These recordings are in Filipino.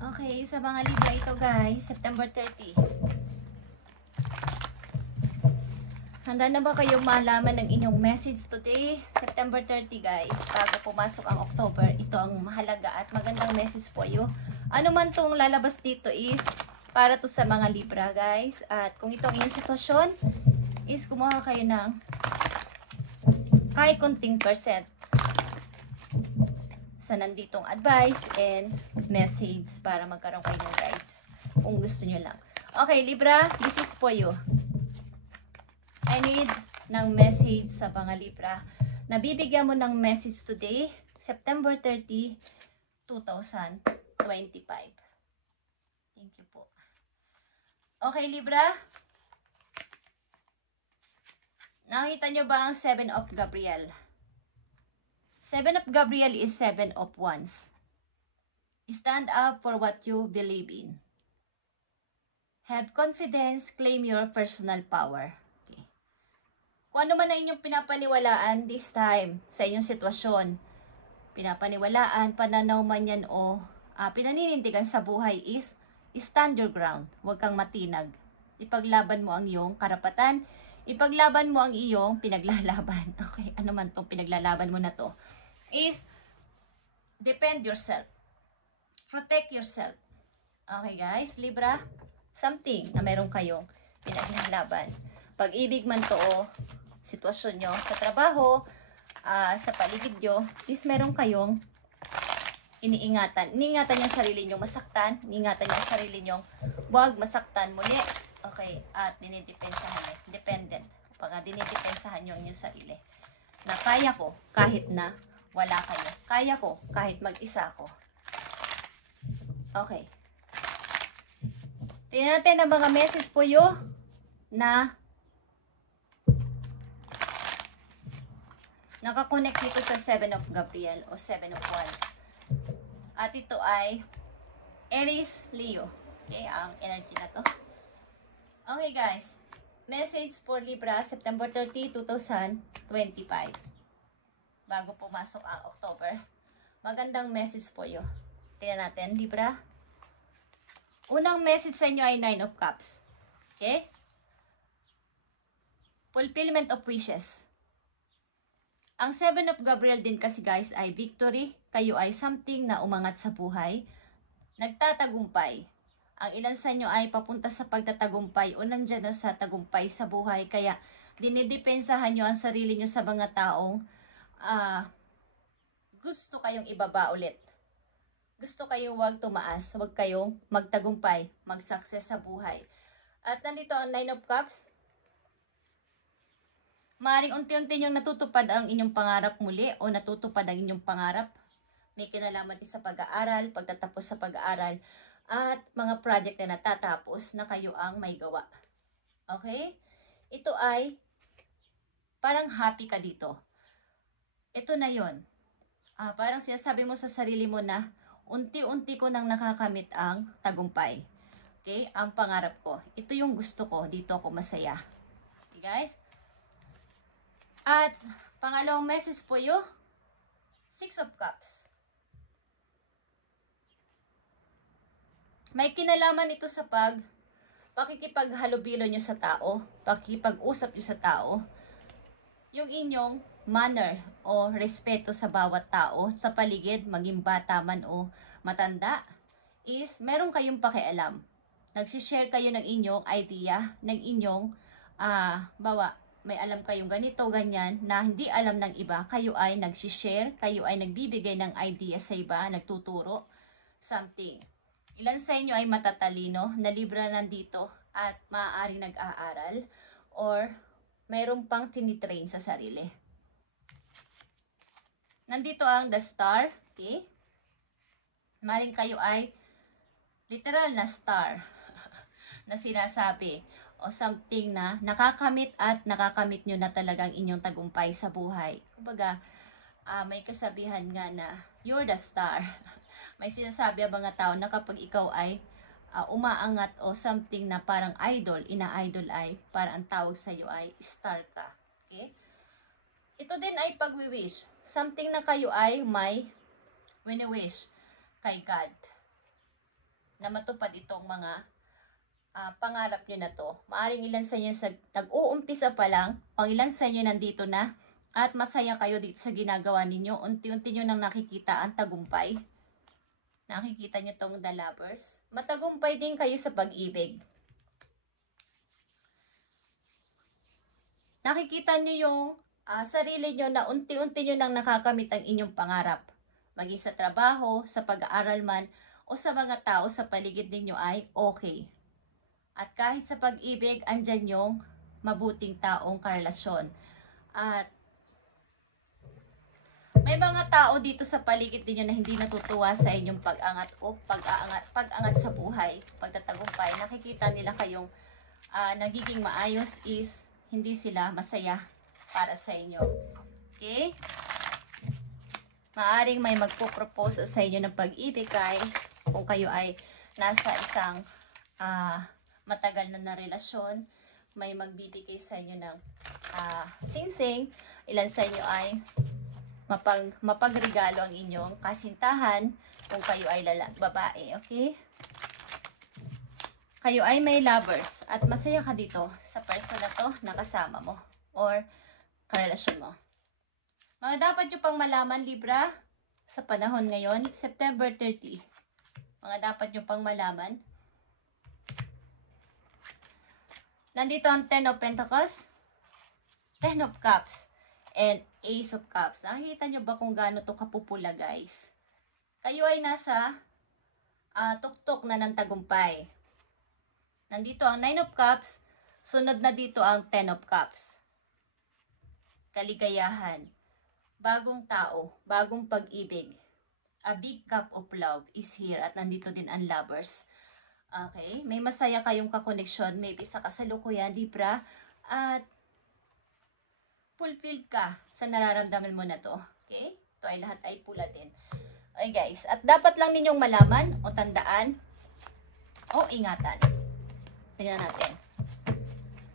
Okay, sa mga Libra ito guys, September 30. Handa na ba kayong malaman ng inyong message today? September 30 guys, bago pumasok ang October, ito ang mahalaga at magandang message po kayo. Ano man tong lalabas dito is para to sa mga Libra guys. At kung ito ang inyong sitwasyon, is kumuha kayo ng kahit kunting percent sa nanditong advice and message para magkaroon kayo ng guide kung gusto nyo lang. Okay, Libra, this is for you. I need ng message sa mga Libra. Nabibigyan mo ng message today, September 30, 2025. Thank you po. Okay, Libra. Nakita nyo ba ang 7 of Gabriel? 7 of Gabriel is 7 of Wands. Stand up for what you believe in. Have confidence, claim your personal power. Okay. Kung ano man na inyong pinapaniwalaan this time sa inyong sitwasyon, pinapaniwalaan, pananaw man yan o pinaninindigan sa buhay is stand your ground. Huwag kang matinag. Ipaglaban mo ang iyong karapatan. Ipaglaban mo ang iyong pinaglalaban. Okay, ano man tong pinaglalaban mo na to is defend yourself. Protect yourself. Okay guys, Libra, something na meron kayong pinaglalaban. Pag-ibig man to o sitwasyon nyo sa trabaho, sa paligid nyo, is meron kayong iniingatan. Iniingatan yung sarili nyo masaktan, iniingatan yung sarili nyo huwag masaktan muli. Okay, at dinidepensahan nyo. Dependent. Pag dinidepensahan nyo ang inyong sarili. Na kaya ko kahit na wala kayo. Kaya ko kahit mag-isa ko. Okay. Tingnan natin ang mga message po yun na nakakonect dito sa 7 of Gabriel o 7 of Wands. At ito ay Aries, Leo. Okay, ang energy na to. Okay guys, message for Libra, September 30, 2025. Bago pumasok ang October. Magandang message po yun. Tingnan natin, Libra. Unang message sa inyo ay 9 of Cups. Okay? Fulfillment of wishes. Ang 7 of Gabriel din kasi guys ay victory. Kayo ay something na umangat sa buhay. Nagtatagumpay. Ang ilan sa inyo ay papunta sa pagtatagumpay o nandyan na sa tagumpay sa buhay. Kaya dinidepensahan nyo ang sarili nyo sa mga taong gusto kayong ibaba ulit. Gusto kayong huwag tumaas, huwag kayong magtagumpay, mag-success sa buhay. At nandito ang 9 of Cups. Maaaring unti-unti nyong natutupad ang inyong pangarap muli o natutupad ang inyong pangarap. May kinalaman din sa pag-aaral, pagtatapos sa pag-aaral, at mga project na natatapos na kayo ang may gawa. Okay? Ito ay parang happy ka dito. Ito na yon. Parang sinasabi mo sa sarili mo na unti-unti ko nang nakakamit ang tagumpay. Okay? Ang pangarap ko. Ito yung gusto ko. Dito ako masaya. Okay guys? At pangalawang message po yung 6 of Cups. May kinalaman ito sa pakikipaghalubilo nyo sa tao, pakikipag-usap nyo sa tao, yung inyong manner o respeto sa bawat tao, sa paligid, maging bata man o matanda, is meron kayong pakialam. Nagsishare kayo ng inyong idea, ng inyong, may alam kayong ganito, ganyan, na hindi alam ng iba, kayo ay nagsishare, kayo ay nagbibigay ng idea sa iba, nagtuturo, something. Ilan sa inyo ay matatalino, na Libra nandito at maaaring nag-aaral or mayroong pang tinitrain sa sarili. Nandito ang the star, okay? Maaaring kayo ay literal na star na sinasabi o something na nakakamit at nakakamit nyo na talagang inyong tagumpay sa buhay. Kumbaga, may kasabihan nga na you're the star. May sinasabi ang mga tao na kapag ikaw ay umaangat o something na parang idol, ina-idol ay, para ang tawag sa iyo ay star ka. Okay? Ito din ay pag-wish. Something na kayo ay may wini-wish kay God. na matupad itong mga pangarap nyo na to. Maaring ilan sa inyo nag-uumpisa pa lang, o ilan sa inyo nandito na, at masaya kayo dito sa ginagawa ninyo. Unti-unti nyo nang nakikita ang tagumpay. Nakikita nyo tong The Lovers. Matagumpay din kayo sa pag-ibig. Nakikita nyo yung sarili nyo na unti-unti nyo nang nakakamit ang inyong pangarap. Maging sa trabaho, sa pag-aaral man, o sa mga tao sa paligid ninyo ay okay. At kahit sa pag-ibig, andyan yung mabuting taong karelasyon. At may mga tao dito sa paligid ninyo na hindi natutuwa sa inyong pag-angat o pag-angat sa buhay, pagtatagumpay. Nakikita nila kayong nagiging maayos is hindi sila masaya para sa inyo. Okay? Maaring may magpo-propose sa inyo ng pag-ibig, guys. Kung kayo ay nasa isang matagal na relasyon, may magbibigay sa inyo ng singsing. Ilan sa inyo ay mapagregalo ang inyong kasintahan kung kayo ay babae. Okay? Kayo ay may lovers at masaya ka dito sa person na to na kasama mo or karelasyon mo. Mga dapat nyo pang malaman, Libra, sa panahon ngayon, September 30. Mga dapat nyo pang malaman. Nandito ang 10 of Pentacles, 10 of Cups, and Ace of Cups. Nakikita nyo ba kung gaano to kapupula, guys? Kayo ay nasa tuktok na ng tagumpay. Nandito ang 9 of Cups, sunod na dito ang 10 of Cups. Kaligayahan, bagong tao, bagong pag-ibig. A big cup of love is here at nandito din ang lovers. Okay, may masaya kayong kakoneksyon, maybe sa kasalukuyan, Libra, at fulfilled ka sa nararamdaman mo na to. Okay, ito ay lahat ay pula din. Okay guys, at dapat lang ninyong malaman o tandaan o ingatan. Tingnan natin.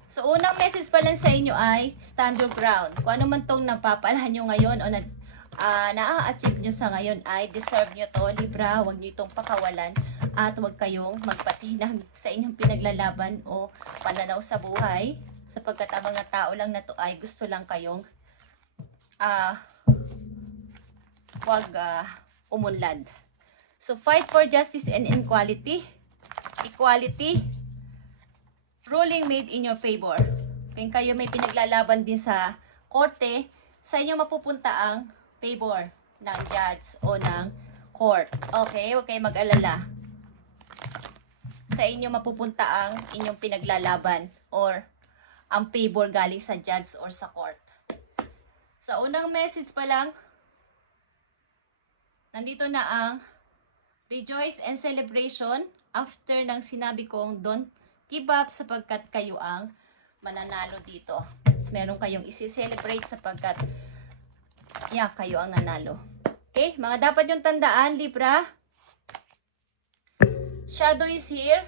So, unang message pa lang sa inyo ay stand your ground. Kung ano man tong napapalahan nyo ngayon o na-achieve nyo sa ngayon ay deserve nyo to, Libra. Huwag nyo itong pakawalan at huwag kayong magpatinag sa inyong pinaglalaban o pananaw sa buhay. Sapagkat ang mga tao lang na to ay gusto lang kayong umunlad. So, fight for justice and equality. Ruling made in your favor. Kung kayo may pinaglalaban din sa korte, sa inyo mapupunta ang favor ng judge o ng court. Okay? Huwag kayong mag-alala. Sa inyo mapupunta ang inyong pinaglalaban or ang favor galing sa judge or sa court. Sa unang message pa lang, nandito na ang rejoice and celebration after ng sinabi kong don't give up sapagkat kayo ang mananalo dito. Meron kayong isi-celebrate sapagkat kayo ang nanalo. Okay, mga dapat yung tandaan, Libra. Shadow is here.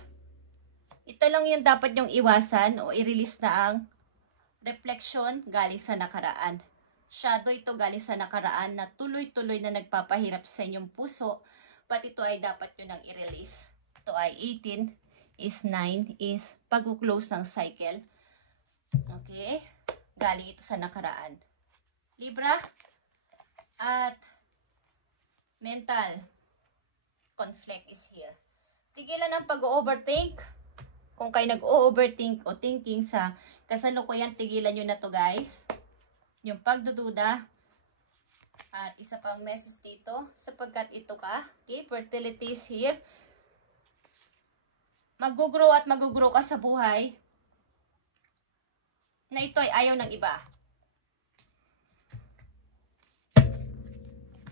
Ito lang yung dapat yung iwasan o i-release na ang reflection galing sa nakaraan. Shadow ito galing sa nakaraan na tuloy-tuloy na nagpapahirap sa inyong puso. But ito ay dapat yun ang i-release. Ito ay 18 is 9 is pag-close ng cycle. Okay? Galing ito sa nakaraan. Libra. At mental conflict is here. Tigilan ang pag-overthink. Kung kayo nag-overthink o thinking sa kasalukuyan, tigilan nyo na to guys. Yung pagdududa. At isa pang message dito, sapagkat ito ka. Okay? Fertility is here. Mag-grow at mag-grow ka sa buhay na ito ay ayaw ng iba.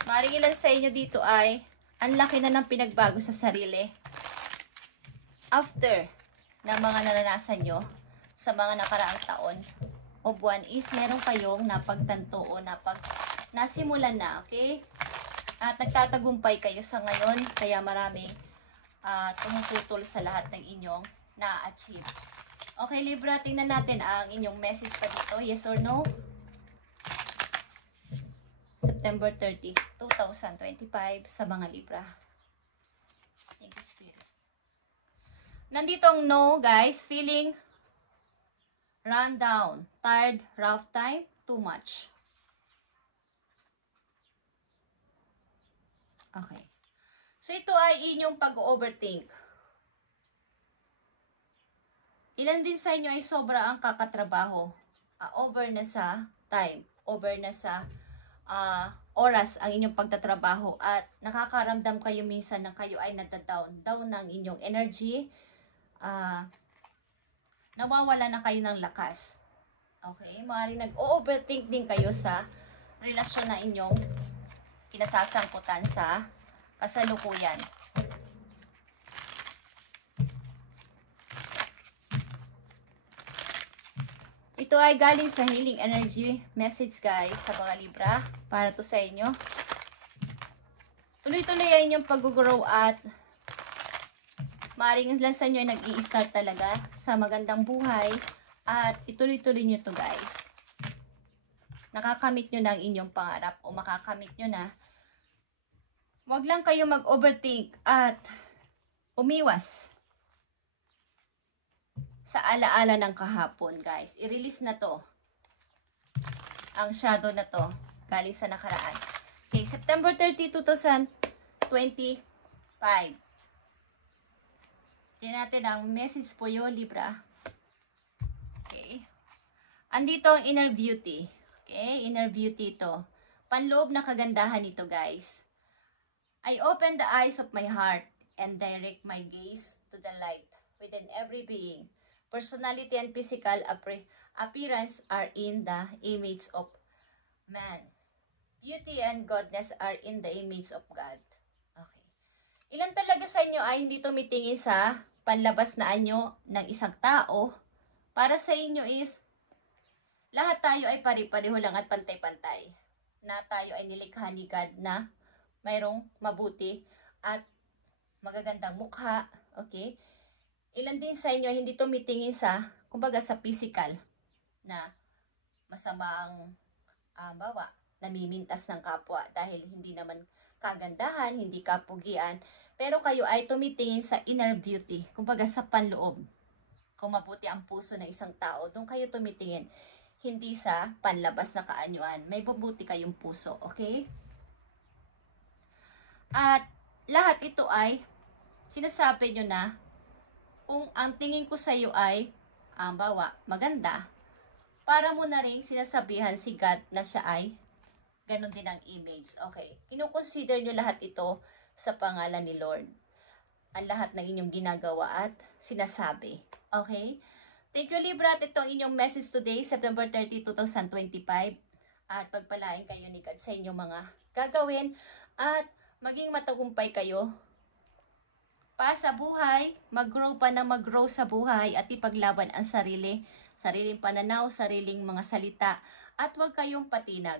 Maring ilan sa inyo dito ay ang laki na ng pinagbago sa sarili after na mga naranasan nyo sa mga nakaraang taon o buwan is meron kayong napagtanto o nasimulan na, okay? At nagtatagumpay kayo sa ngayon kaya maraming tumututol sa lahat ng inyong na-achieve. Okay, Libra, tingnan natin ang inyong message pa dito. Yes or no? September 30, 2025 sa mga Libra. Thank you, Spirit. Nandito ang no, guys. Feeling run down. Tired, rough time, too much. Okay. So, ito ay inyong pag-overthink. Ilan din sa inyo ay sobra ang kakatrabaho. Over na sa time. Over na sa oras ang inyong pagtatrabaho. At nakakaramdam kayo minsan na kayo ay natadown. Down ng inyong energy. Nawawala na kayo ng lakas. Okay? Maaaring nag-overthink din kayo sa relasyon na inyong kinasasangkutan sa kasalukuyan. Ito ay galing sa healing energy message, guys, sa mga Libra. Para to sa inyo. Tuloy-tuloy ay inyong pag-grow at maaaring lang sa inyo ay nag-i-start talaga sa magandang buhay. At ituloy-tuloy nyo to, guys. Nakakamit nyo na ang inyong pangarap o makakamit nyo na. Huwag lang kayo mag-overthink at umiwas sa alaala ng kahapon, guys. I-release na to. Ang shadow na to. Galing sa nakaraan. Okay, September 30, 2025. Tingnan natin ang message po yun, Libra. Okay. Andito ang inner beauty. Okay, inner beauty ito. Panloob na kagandahan nito, guys. I open the eyes of my heart and direct my gaze to the light within every being. Personality and physical appearance are in the image of man. Beauty and godness are in the image of God. Okay. Ilan talaga sa inyo ay hindi tumitingin sa panlabas na anyo ng isang tao? Para sa inyo is, lahat tayo ay pari-pareho lang at pantay-pantay. Na tayo ay nilikha ni God na mayroong mabuti at magagandang mukha. Okay? Ilan din sa inyo hindi tumitingin sa, kumbaga sa physical, na masamang bawa, namimintas ng kapwa dahil hindi naman kagandahan, hindi kapugian, pero kayo ay tumitingin sa inner beauty, kumbaga sa panloob. Kung mabuti ang puso ng isang tao, doon kayo tumitingin, hindi sa panlabas na kaanyuan. May mabuti kayong puso, okay? At lahat ito ay sinasabi nyo na kung ang tingin ko sa iyo ay bawa, maganda, para mo na rin sinasabihan si God na siya ay ganun din ang image. Okay. Ino-consider nyo lahat ito sa pangalan ni Lord. Ang lahat ng inyong ginagawa at sinasabi. Okay? Thank you, Libra. At ito ang inyong message today, September 30, 2025. At pagpalain kayo ni God sa inyong mga gagawin. At maging matagumpay kayo pa sa buhay, mag-grow pa na mag-grow sa buhay at ipaglaban ang sarili, sariling pananaw, sariling mga salita, at huwag kayong patinag.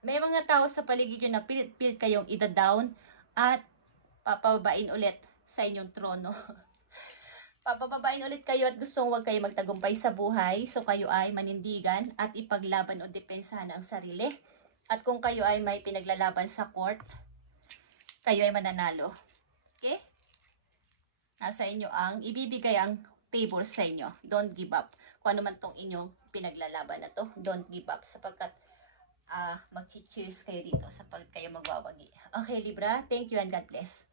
May mga tao sa paligid nyo na pilit-pilit kayong ida-down at papababain ulit sa inyong trono. Papababain ulit kayo at gustong huwag kayo magtagumpay sa buhay, so kayo ay manindigan at ipaglaban o depensahan ang sarili. At kung kayo ay may pinaglalaban sa court, kayo ay mananalo. Okay? Nasa inyo ang ibibigay ang favor sa inyo. Don't give up. Kung ano man tong inyong pinaglalaban na to, don't give up. Sapagkat mag-cheers kayo dito sapagkat kayo magwawagi. Okay, Libra. Thank you and God bless.